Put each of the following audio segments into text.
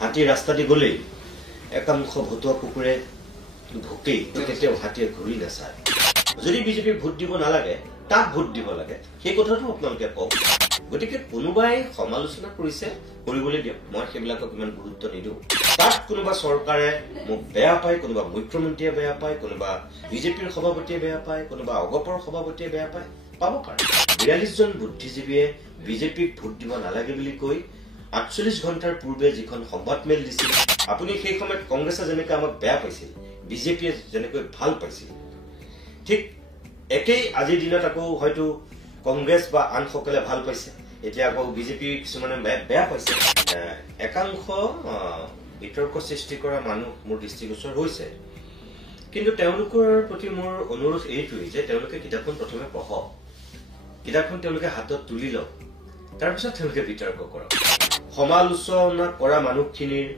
হাতী ৰাস্তা দি গ'লেই একাংশ ভতুৱা কুকুৰে ভোকেই কেতিয়াও হাতীয়ে ঘূৰি নাচায় যদি বিজেপিক ভোট দিব নালাগে তাক ভোট দিব লাগে সেই কথাটো আপোনালোকে কওক গতিকে কোনোবাই সমালোচনা কৰিছে কৰিবলৈ দিয়ক মই সেইবিলাকক ইমান গুৰুত্ব নিদিওঁ তাত কোনোবা চৰকাৰে মোক বেয়া পায় কোনোবা মুখ্যমন্ত্ৰীয়ে বেয়া পায় কোনোবা বিজেপিৰ সভাপতিয়ে বেয়া পায় কোনোবা অগপৰ সভাপতিয়ে বেয়া পায় পাব পাৰে ৪২ জন বুদ্ধিজীৱীয়ে বিজেপিক ভোট দিব নালাগে বুলি কৈ ৪৮ ঘণ্টাৰ পূৰ্বে যিখন সংবাদমেল দিছিল আপুনি সেই সময়ত কংগ্ৰেছে যেনেকৈ আমাক বেয়া পাইছিল বিজেপিয়ে যেনেকৈ ভাল পাইছিল ঠিক একেই আজিৰ দিনত আকৌ হয়তো কংগ্ৰেছ বা আন সকলে ভাল পাইছে এতিয়া আকৌ বিজেপি কিছুমানে বেয়া পাইছে একাংশ বিতৰ্ক সৃষ্টি কৰা মানুহ মোৰ দৃষ্টিগোচৰ হৈছে কিন্তু তেওঁলোকৰ প্ৰতি মোৰ অনুৰোধ এইটোৱেই যে তেওঁলোকে কিতাপখন প্ৰথমে পঢ়ক কিতাপখন তেওঁলোকে হাতত তুলি লওক তাৰপিছত তেওঁলোকে বিতৰ্ক কৰক সমালোচনা কৰা মানুহখিনিৰ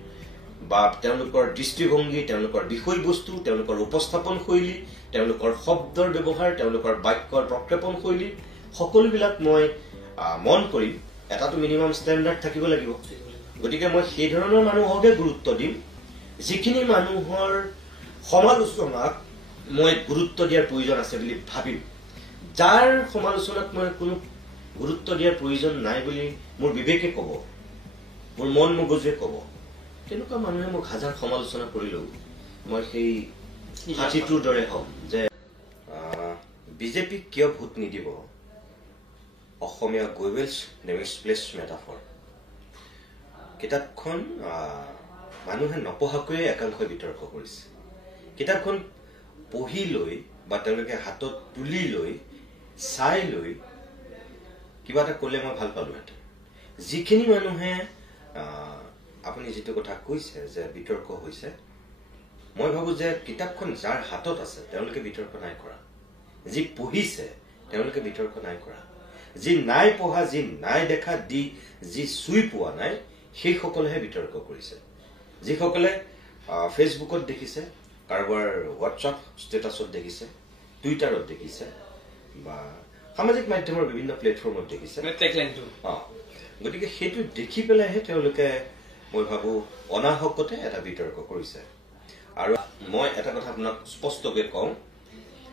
বা তেওঁলোকৰ দৃষ্টিভংগী তেওঁলোকৰ বিষয়বস্তু তেওঁলোকৰ উপস্থাপন শৈলী তেওঁলোকৰ শব্দৰ ব্যৱহাৰ তেওঁলোকৰ বাক্যৰ প্ৰক্ষেপণ শৈলী সকলোবিলাক মই মন কৰিম এটাটো মিনিমাম ষ্টেণ্ডাৰ্ড থাকিব লাগিব গতিকে মই সেই ধৰণৰ মানুহকহে গুৰুত্ব দিম যিখিনি মানুহৰ সমালোচনাক মই গুৰুত্ব দিয়াৰ প্ৰয়োজন আছে বুলি ভাবিম যাৰ সমালোচনাক মই কোনো গুৰুত্ব দিয়াৰ প্ৰয়োজন নাই বুলি মোৰ বিবেকে ক'ব মোৰ মন মগজুৱে ক'ব তেনেকুৱা মানুহে মোক হাজাৰ সমালোচনা কৰিলেও মই সেই হাতীটোৰ দৰে হ'ম যে বিজেপিক কিয় ভোট নিদিব অসমীয়া গোৱেলছ নেমিছপ্লেছ মেটাফৰ কিতাপখন মানুহে নপঢ়াকৈয়ে একাংশই বিতৰ্ক কৰিছে কিতাপখন পঢ়ি লৈ বা তেওঁলোকে হাতত তুলি লৈ চাই লৈ কিবা এটা ক'লে মই ভাল পালোহেঁতেন যিখিনি মানুহে আপুনি যিটো কথা কৈছে যে বিতৰ্ক হৈছে মই ভাবো যে কিতাপখন যাৰ হাতত আছে তেওঁলোকে বিতৰ্ক নাই কৰা যি পঢ়িছে তেওঁলোকে বিতৰ্ক নাই কৰা যি নাই পঢ়া যি নাই দেখা দি যি চুই পোৱা নাই সেই সকলেহে বিতৰ্ক কৰিছে যিসকলে ফেচবুকত দেখিছে কাৰোবাৰ হোৱাটছআপ ষ্টেটাছত দেখিছে টুইটাৰত দেখিছে বা সামাজিক মাধ্যমৰ বিভিন্ন প্লেটফৰ্মত দেখিছে গতিকে সেইটো দেখি পেলাইহে তেওঁলোকে মই ভাবো অনাহকতে এটা বিতৰ্ক কৰিছে আৰু মই এটা কথা আপোনাক স্পষ্টকৈ কওঁ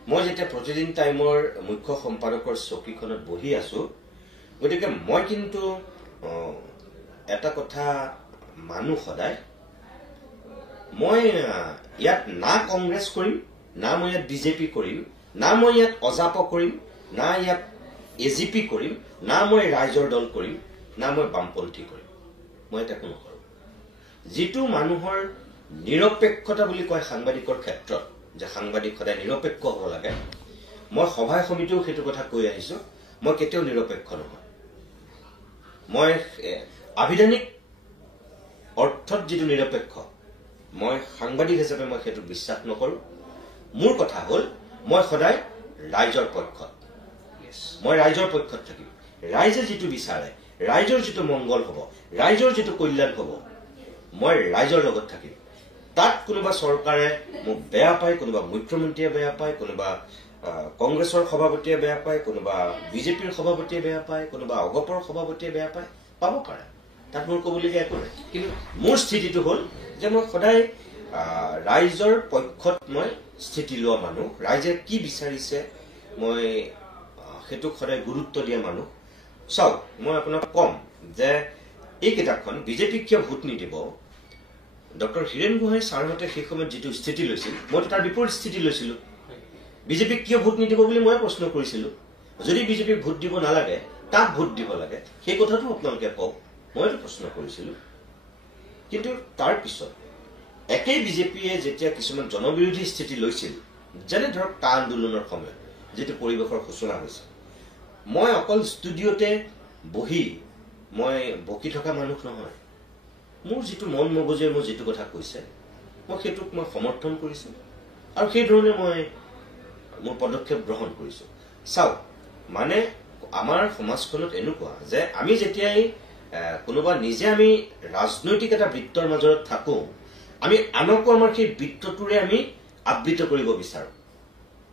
মই যেতিয়া প্ৰতিদিন টাইমৰ মুখ্য সম্পাদকৰ চকীখনত বহি আছো গতিকে মই কিন্তু এটা কথা মানু সদায় মই ইয়াত না কংগ্ৰেছ কৰিম না মই ইয়াত বিজেপি কৰিম না মই ইয়াত অজাপ কৰিম না ইয়াত এজিপি কৰিম না মই ৰাইজৰ দল কৰিম না মই বামপন্থী কৰিম মই এটা কোনো নকৰোঁ যিটো মানুহৰ নিৰপেক্ষতা বুলি কয় সাংবাদিকৰ ক্ষেত্ৰত যে সাংবাদিক সদায় নিৰপেক্ষ হ'ব লাগে মই সভাই সমিতিও সেইটো কথা কৈ আহিছো মই কেতিয়াও নিৰপেক্ষ নহয় মই আবিধানিক অৰ্থত যিটো নিৰপেক্ষ মই সাংবাদিক হিচাপে মই সেইটো বিশ্বাস নকৰো মোৰ কথা হ'ল মই সদায় ৰাইজৰ পক্ষত মই ৰাইজৰ পক্ষত থাকিম ৰাইজে যিটো বিচাৰে ৰাইজৰ যিটো মংগল হ'ব ৰাইজৰ যিটো কল্যাণ হ'ব মই ৰাইজৰ লগত থাকিম তাত কোনোবা চৰকাৰে মোক বেয়া পায় কোনোবা মুখ্যমন্ত্ৰীয়ে বেয়া পায় কোনোবা কংগ্ৰেছৰ সভাপতিয়ে বেয়া পায় কোনোবা বিজেপিৰ সভাপতিয়ে বেয়া পায় কোনোবা অগপৰ সভাপতিয়ে বেয়া পায় পাব পাৰে তাত মোৰ ক'বলগীয়া একো নাই কিন্তু মোৰ স্থিতিটো হ'ল যে মই সদায় ৰাইজৰ পক্ষত মই স্থিতি লোৱা মানুহ ৰাইজে কি বিচাৰিছে মই সেইটোক সদায় গুৰুত্ব দিয়া মানুহ চাওক মই আপোনাক কম যে এই কিতাপখন বিজেপিক কিয় ভোট নিদিব ডক্টৰ হীৰেণ গোহাঁই ছাৰহঁতে সেই সময়ত যিটো স্থিতি লৈছিল মইতো তাৰ বিপৰীত স্থিতি লৈছিলোঁ বিজেপিক কিয় ভোট নিদিব বুলি মই প্ৰশ্ন কৰিছিলোঁ যদি বিজেপিক ভোট দিব নালাগে তাক ভোট দিব লাগে সেই কথাটো আপোনালোকে কওক মইতো প্ৰশ্ন কৰিছিলোঁ কিন্তু তাৰ পিছত একেই বিজেপিয়ে যেতিয়া কিছুমান জনবিৰোধী স্থিতি লৈছিল যেনে ধৰক কা আন্দোলনৰ সময়ত যিটো পৰিৱেশৰ সূচনা হৈছিল মই অকল ষ্টুডিঅ'তে বহি মই বকি থকা মানুহ নহয় মোৰ যিটো মন মগজুৱে মোৰ যিটো কথা কৈছে মই সেইটোক মই সমৰ্থন কৰিছোঁ আৰু সেই ধৰণে মই মোৰ পদক্ষেপ গ্ৰহণ কৰিছোঁ চাওক মানে আমাৰ সমাজখনত এনেকুৱা যে আমি যেতিয়াই কোনোবা নিজে আমি ৰাজনৈতিক এটা বৃত্তৰ মাজত থাকোঁ আমি আনকো আমাৰ সেই বৃত্তটোৰে আমি আবৃত কৰিব বিচাৰোঁ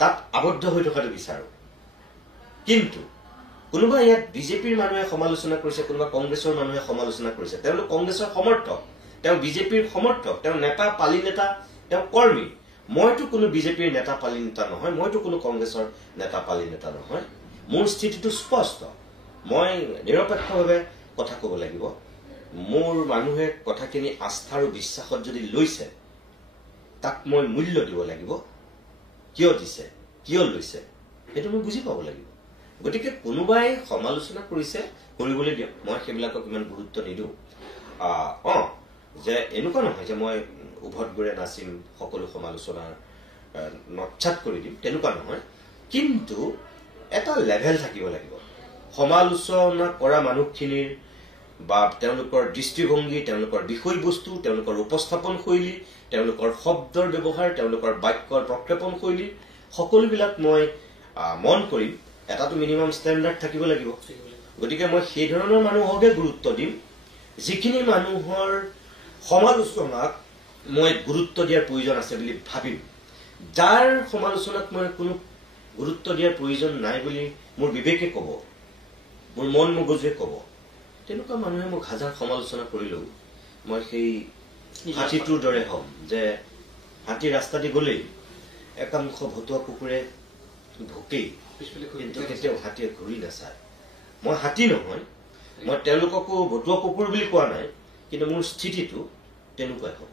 তাত আবদ্ধ হৈ থকাটো বিচাৰোঁ কিন্তু কোনোবা ইয়াত বিজেপিৰ মানুহে সমালোচনা কৰিছে কোনোবা কংগ্ৰেছৰ মানুহে সমালোচনা কৰিছে তেওঁলোক কংগ্ৰেছৰ সমৰ্থক তেওঁ বিজেপিৰ সমৰ্থক, তেওঁ নেতা, পালি নেতা, তেওঁ কৰ্মী। মইতো কোনো বিজেপিৰ নেতা, পালি নেতা নহয়, মইতো কোনো কংগ্ৰেছৰ নেতা, পালি নেতা নহয়। মোৰ স্থিতিটো স্পষ্ট। মই নিৰপেক্ষভাৱে কথা ক'ব লাগিব। মোৰ মানুহে কথাখিনি আস্থা আৰু বিশ্বাসত যদি লৈছে, তাক মই মূল্য দিব লাগিব। কিয় দিছে, কিয় লৈছে, সেইটো মই বুজি পাব লাগিব। গতিকে কোনোবাই সমালোচনা কৰিছে, কৰিবলৈ দিয়ক, মই সেইবিলাকক ইমান গুৰুত্ব নিদিওঁ। যে এনেকুৱা নহয় যে মই উভত গৈ নাচিম, সকলো সমালোচনা নৎসাত কৰি দিম, তেনেকুৱা নহয়। কিন্তু এটা লেভেল থাকিব লাগিব। সমালোচনা কৰা মানুহখিনিৰ বা তেওঁলোকৰ দৃষ্টিভংগী, তেওঁলোকৰ বিষয়বস্তু, তেওঁলোকৰ উপস্থাপন শৈলী, তেওঁলোকৰ শব্দৰ ব্যৱহাৰ, তেওঁলোকৰ বাক্যৰ প্ৰক্ষেপণ শৈলী, সকলোবিলাক মই মন কৰিম। এটাতো মিনিমাম ষ্টেণ্ডাৰ্ড থাকিব লাগিব। গতিকে মই সেই ধৰণৰ মানুহকহে গুৰুত্ব দিম, যিখিনি মানুহৰ সমালোচনাক মই গুৰুত্ব দিয়াৰ প্ৰয়োজন আছে বুলি ভাবিম। যাৰ সমালোচনাক মই কোনো গুৰুত্ব দিয়াৰ প্ৰয়োজন নাই বুলি মোৰ বিবেকে ক'ব, মোৰ মন মগজুৱে ক'ব, তেনেকুৱা মানুহে মোক হাজাৰ সমালোচনা কৰিলেও মই সেই হাতীটোৰ দৰে হ'ম, যে হাতী ৰাস্তা দি গ'লেই একাংশ ভতুৱা কুকুৰে ভোকেই, কিন্তু কেতিয়াও হাতীয়ে ঘূৰি নাচায়। মই হাতী নহয়, মই তেওঁলোককো ভতুৱা কুকুৰ বুলি কোৱা নাই, কিন্তু মোৰ স্থিতিটো তেনেকুৱাই হ'ব।